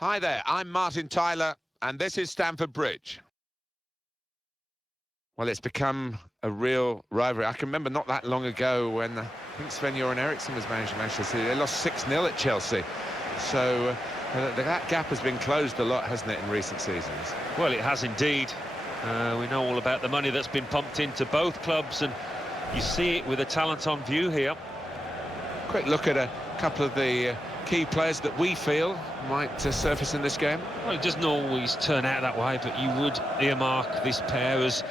Hi there, I'm Martin Tyler, and this is Stamford Bridge. Well, it's become a real rivalry. I can remember not that long ago when I think Sven-Göran Eriksson was managing Manchester City. They lost 6-0 at Chelsea. So that gap has been closed a lot, hasn't it, in recent seasons? Well, it has indeed. We know all about the money that's been pumped into both clubs, and you see it with the talent on view here. Quick look at a couple of the key players that we feel might surface in this game. Well, it doesn't always turn out that way, but you would earmark this pair as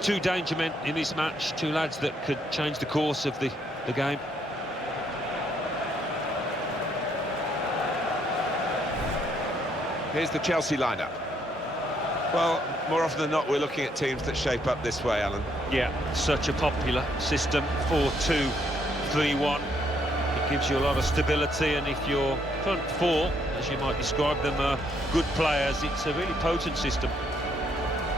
two danger men in this match, two lads that could change the course of the game. Here's the Chelsea lineup. Well, more often than not, we're looking at teams that shape up this way, Alan. Yeah, such a popular system, 4-2-3-1. It gives you a lot of stability, and if your front four, as you might describe them, are good players, it's a really potent system.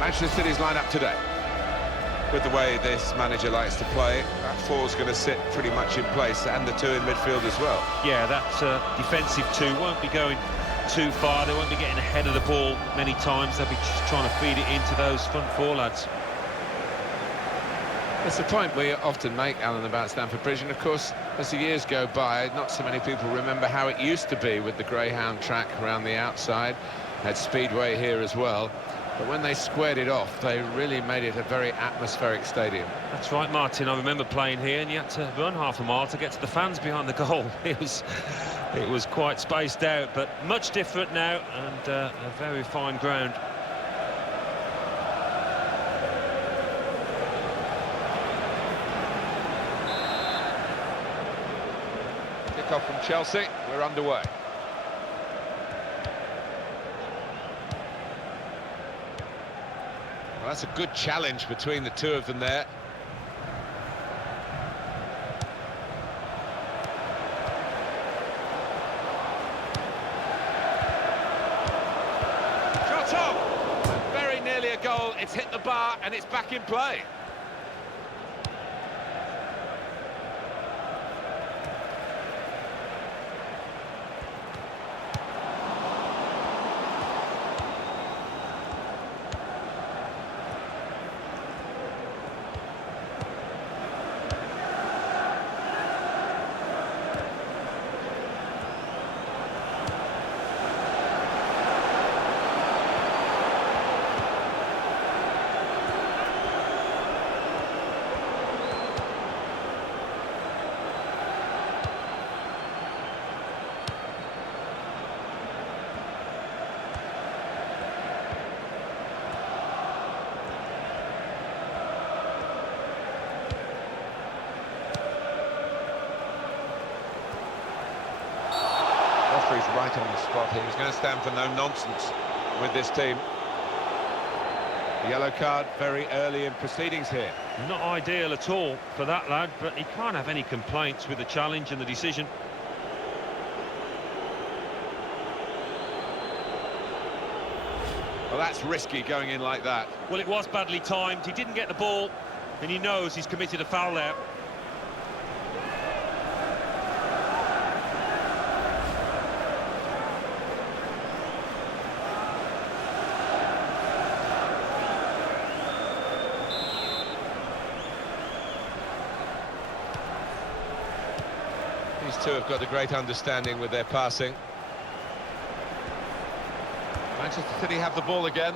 Manchester City's lineup today. With the way this manager likes to play, that four's going to sit pretty much in place, and the two in midfield as well. Yeah, that defensive two won't be going too far. They won't be getting ahead of the ball many times. They'll be just trying to feed it into those front four lads. It's a point we often make, Alan, about Stamford Bridge, and of course, as the years go by, not so many people remember how it used to be with the Greyhound track around the outside. Had Speedway here as well. But when they squared it off, they really made it a very atmospheric stadium. That's right, Martin. I remember playing here, and you had to run half a mile to get to the fans behind the goal. It was quite spaced out, but much different now, and a very fine ground. Kick-off from Chelsea. We're underway. Well, that's a good challenge between the two of them there. Shot off! Very nearly a goal. It's hit the bar and it's back in play. He's right on the spot here. He's going to stand for no nonsense with this team. Yellow card very early in proceedings here. Not ideal at all for that lad, but he can't have any complaints with the challenge and the decision. Well, that's risky going in like that. Well, it was badly timed. He didn't get the ball, and he knows he's committed a foul there. These two have got a great understanding with their passing. Manchester City have the ball again.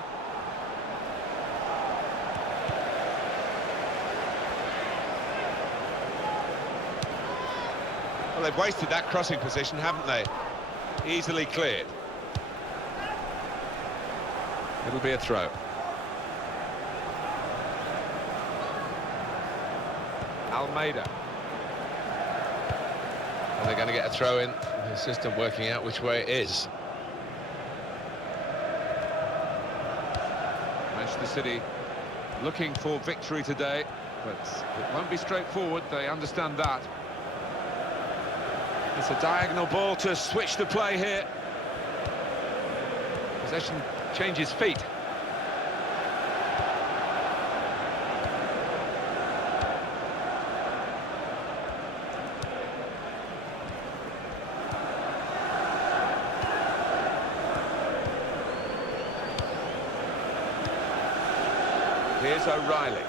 Well, they've wasted that crossing position, haven't they? Easily cleared. It'll be a throw. Almeida. Are they going to get a throw in? The assistant working out which way it is. Manchester City looking for victory today, but it won't be straightforward. They understand that. It's a diagonal ball to switch the play here. Possession changes feet. Here's O'Reilly.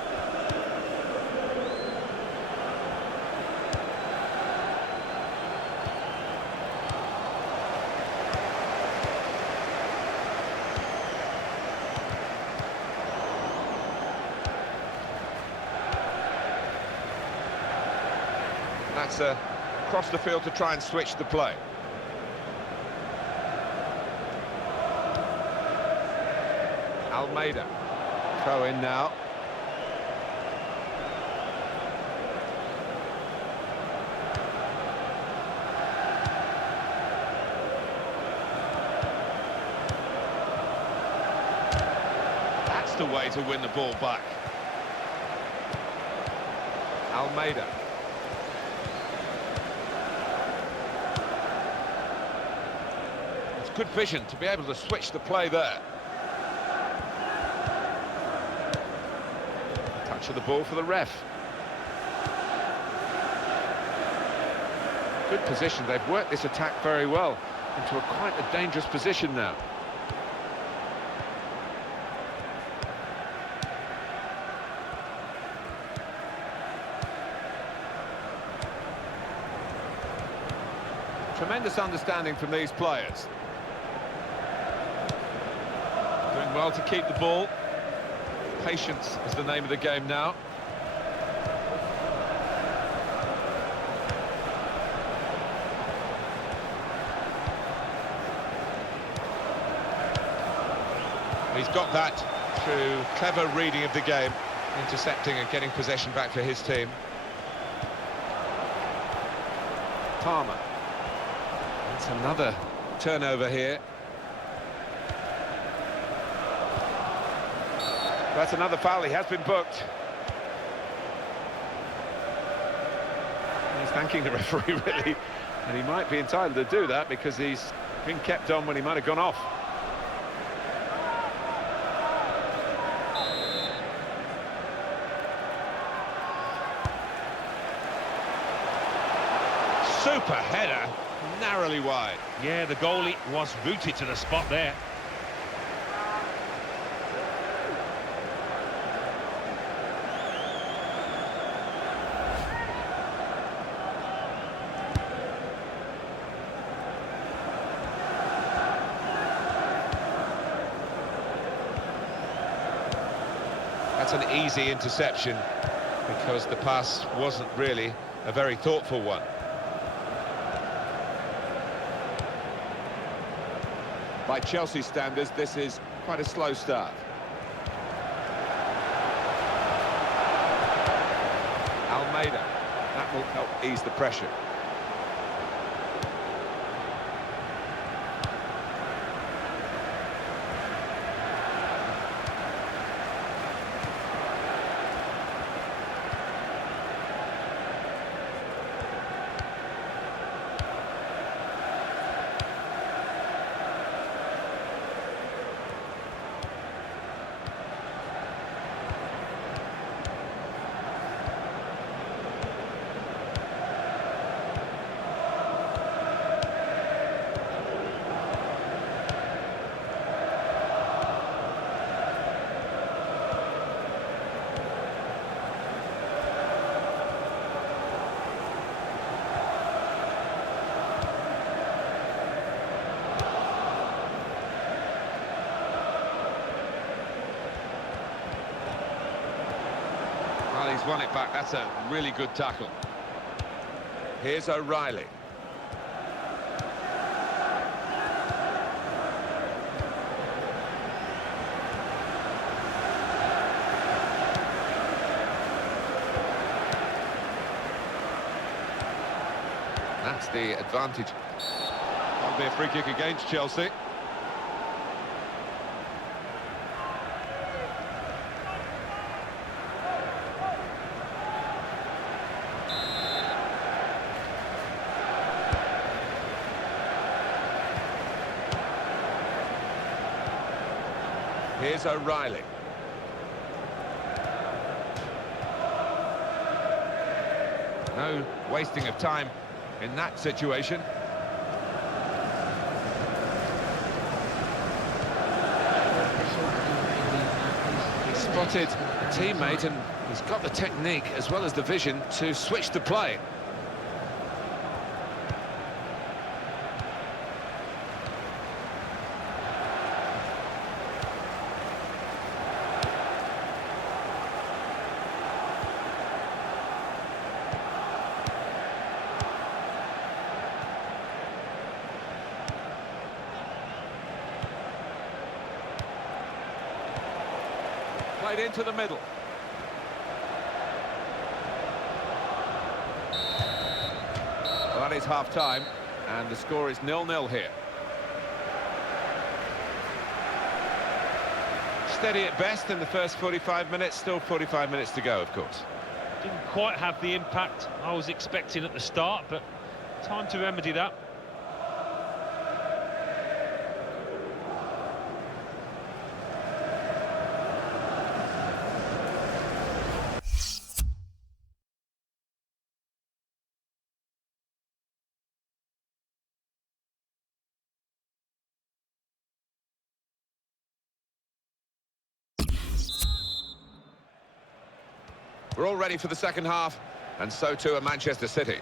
That's across the field to try and switch the play. Almeida. Throw in now. That's the way to win the ball back. Almeida. It's good vision to be able to switch the play there. Touch of the ball for the ref. Good position. They've worked this attack very well into quite a dangerous position now. Tremendous understanding from these players. Doing well to keep the ball. Patience is the name of the game now. He's got that through clever reading of the game, intercepting and getting possession back for his team. Palmer. That's another turnover here. That's another foul. He has been booked. He's thanking the referee, really, and he might be entitled to do that because he's been kept on when he might have gone off. Super header, narrowly wide. Yeah, the goalie was rooted to the spot there. That's an easy interception because the pass wasn't really a very thoughtful one. By Chelsea standards, this is quite a slow start. Almeida. That will help ease the pressure. Well, he's won it back. That's a really good tackle. Here's O'Reilly. That's the advantage. That'll be a free kick against Chelsea. Here's O'Reilly. No wasting of time in that situation. spotted a teammate, and he's got the technique as well as the vision to switch the play. Played into the middle. Well, that is half-time, and the score is 0-0 here. Steady at best in the first 45 minutes, still 45 minutes to go, of course. Didn't quite have the impact I was expecting at the start, but time to remedy that. We're all ready for the second half, and so too are Manchester City.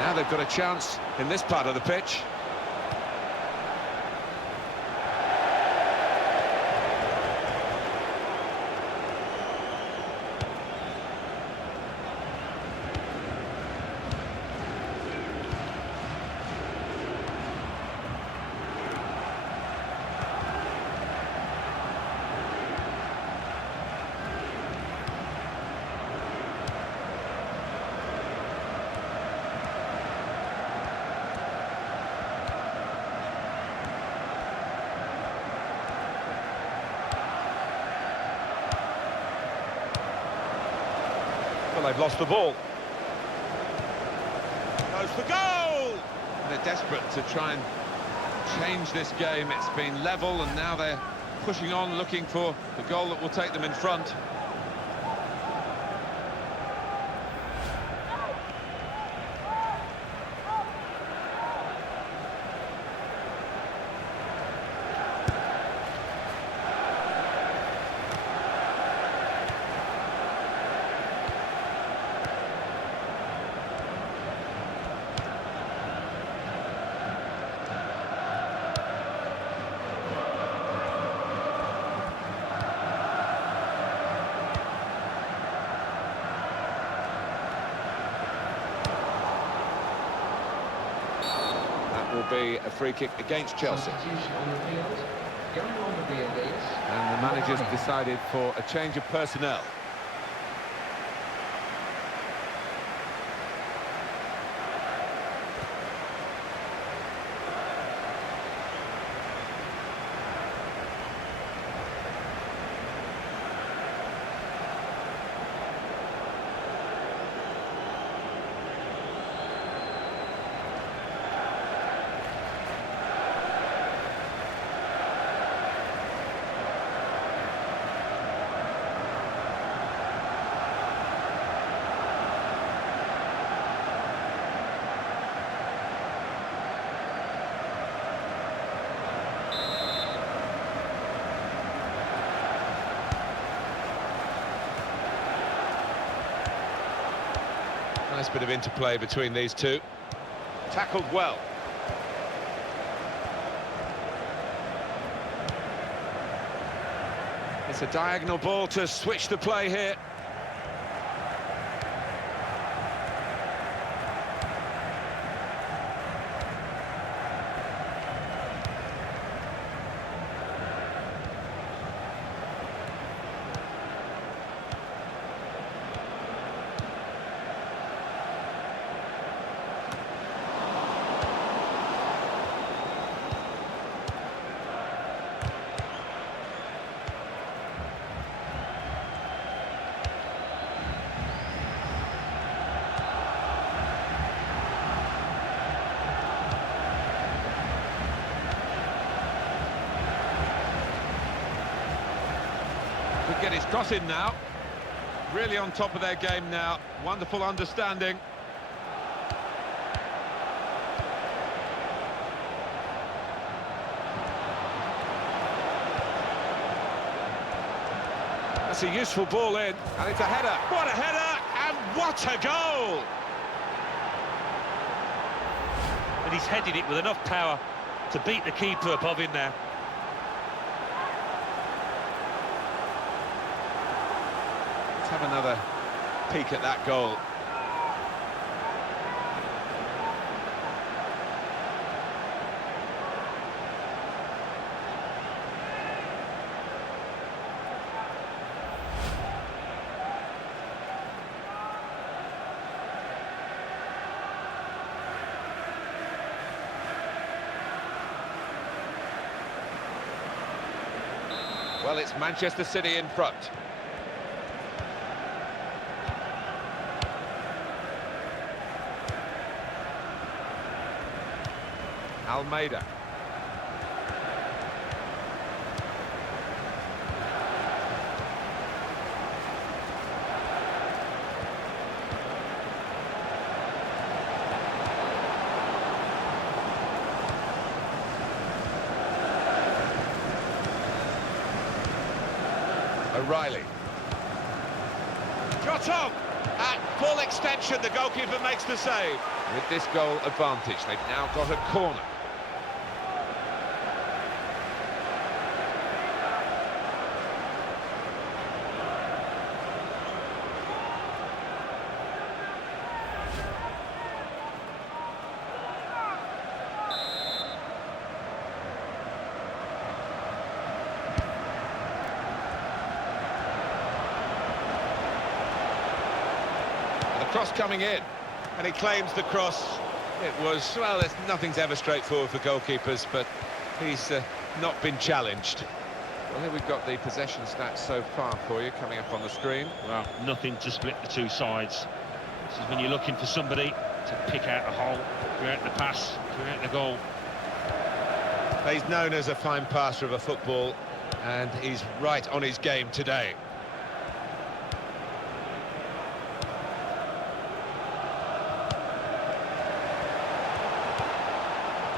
Now they've got a chance in this part of the pitch. Well, they've lost the ball. Goes for goal! They're desperate to try and change this game. It's been level, and now they're pushing on, looking for the goal that will take them in front. Will be a free kick against Chelsea. And the manager's decided for a change of personnel. Nice bit of interplay between these two. Tackled well. It's a diagonal ball to switch the play here. Get his cross in now. Really on top of their game now. Wonderful understanding. That's a useful ball in, and it's a header. What a header, and what a goal! And he's headed it with enough power to beat the keeper above him there. Let's have another peek at that goal. Well, it's Manchester City in front. Almeida. O'Reilly. Shot on! At full extension, the goalkeeper makes the save. With this goal advantage, they've now got a corner. Cross coming in, And he claims the cross. it was, well, nothing's ever straightforward for goalkeepers, but he's not been challenged. Well, here we've got the possession stats so far for you, coming up on the screen. Well, nothing to split the two sides. This is when you're looking for somebody to pick out a hole, create the pass, create the goal. He's known as a fine passer of a football, and he's right on his game today.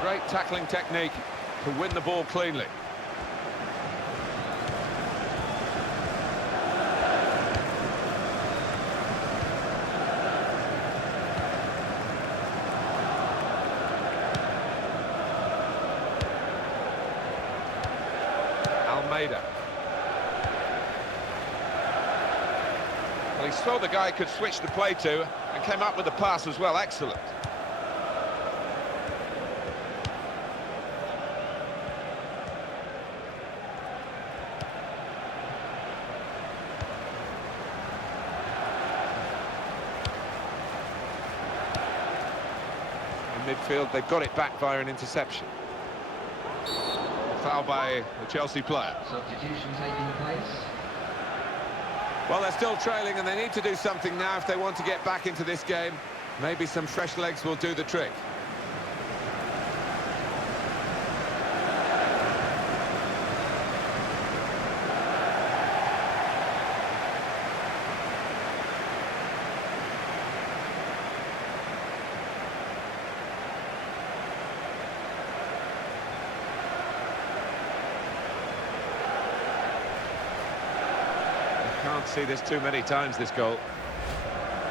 Great tackling technique to win the ball cleanly. Almeida. Well, he saw the guy could switch the play to and came up with the pass as well. Excellent. In midfield, they've got it back via an interception. Foul by the Chelsea player. Substitution taking place. Well, they're still trailing and they need to do something now if they want to get back into this game. Maybe some fresh legs will do the trick. Can't see this too many times, this goal.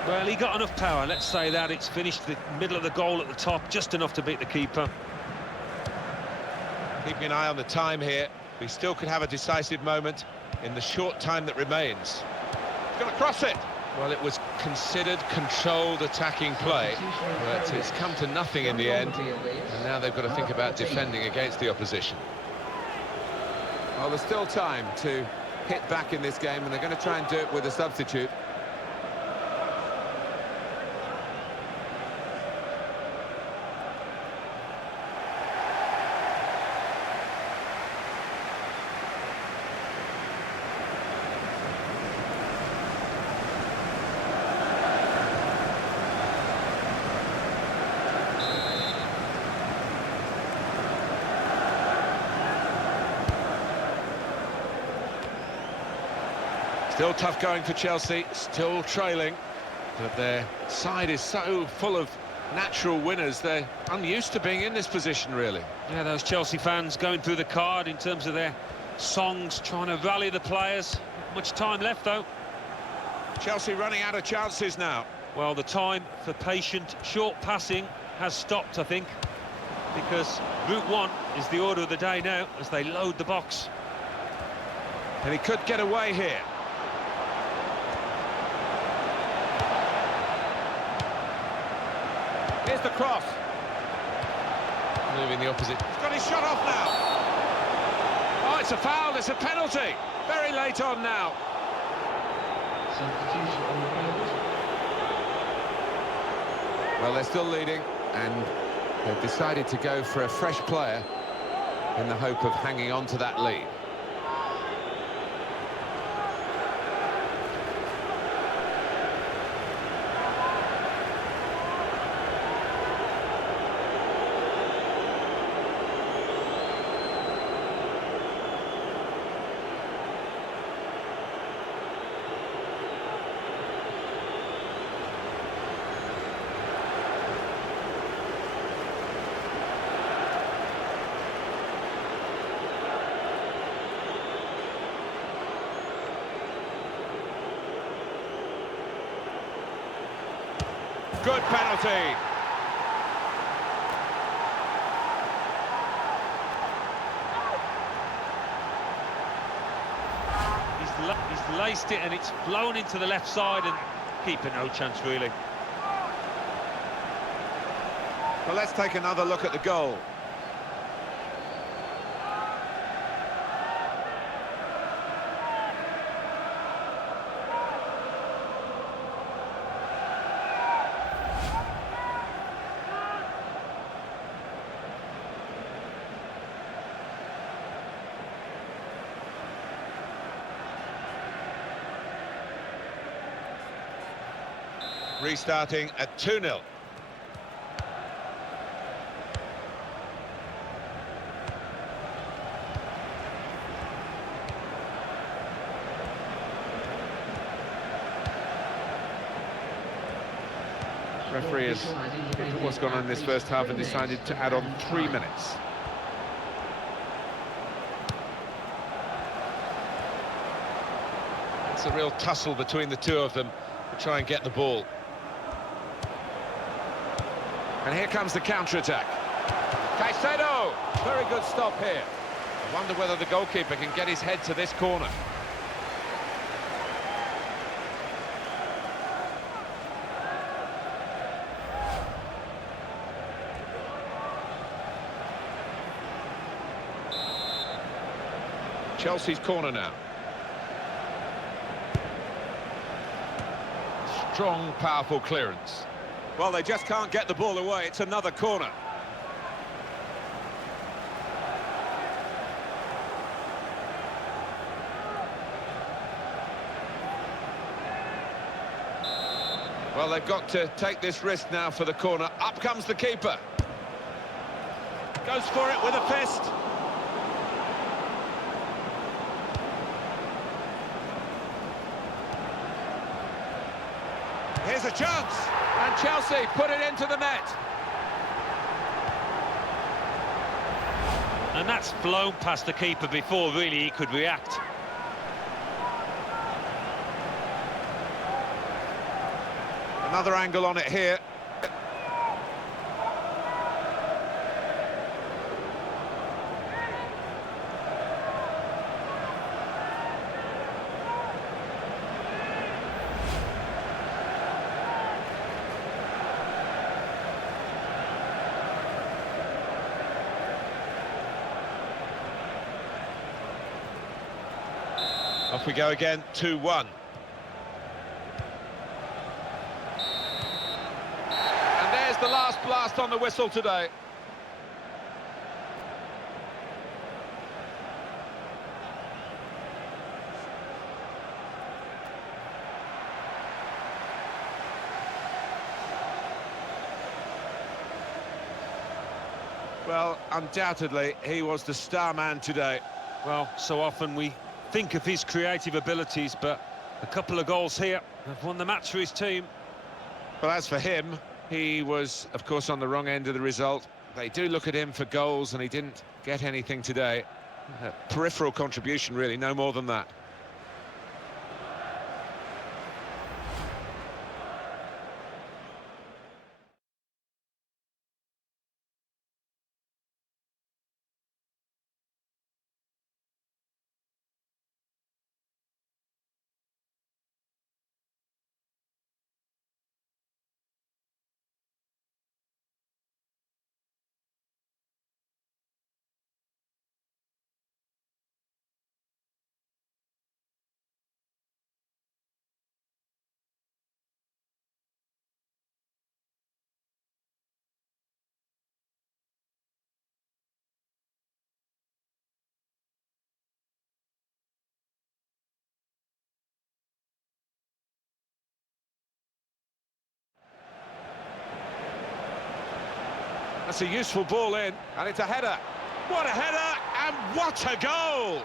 Well, he got enough power, let's say that. It's finished the middle of the goal at the top, just enough to beat the keeper. Keeping an eye on the time here. We still could have a decisive moment in the short time that remains. He's going to cross it. Well, it was considered controlled attacking play, but it's come to nothing in the end. And now they've got to think about defending against the opposition. Well, there's still time to hit back in this game, and they're going to try and do it with a substitute. Still tough going for Chelsea, still trailing, but their side is so full of natural winners. They're unused to being in this position, really. Yeah, those Chelsea fans going through the card in terms of their songs, trying to rally the players. Not much time left, though. Chelsea running out of chances now. Well, the time for patient, short passing has stopped, I think, because route one is the order of the day now as they load the box. And he could get away here. Here's the cross. Moving the opposite. He's got his shot off now. Oh, it's a foul, it's a penalty. Very late on now. Substitution on the field. Well, they're still leading, and they've decided to go for a fresh player in the hope of hanging on to that lead. Good penalty. He's laced it and it's blown into the left side, and keeper no chance, really. Well, let's take another look at the goal. Restarting at 2-0. Referee has looked at what's gone on in this first half and decided to add on 3 minutes. It's a real tussle between the two of them to try and get the ball. And here comes the counter-attack. Caicedo! Very good stop here. I wonder whether the goalkeeper can get his head to this corner. Chelsea's corner now. Strong, powerful clearance. Well, they just can't get the ball away. It's another corner. Well, they've got to take this risk now for the corner. Up comes the keeper. Goes for it with a fist. Here's a chance. And Chelsea put it into the net. And that's flown past the keeper before really he could react. Another angle on it here. Off we go again, 2-1. And there's the last blast on the whistle today. Well, undoubtedly, he was the star man today. Well, so often we think of his creative abilities, but A couple of goals here have won the match for his team. Well, as for him, he was, of course, on the wrong end of the result. They do look at him for goals, and he didn't get anything today. A peripheral contribution, really, no more than that. That's a useful ball in, and it's a header. What a header, and what a goal!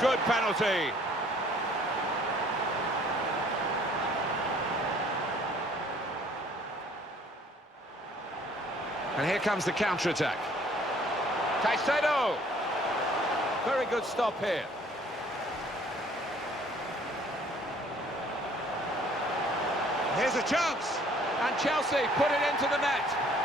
Good penalty. And here comes the counter-attack. Caicedo! Very good stop here. Here's a chance. And Chelsea put it into the net.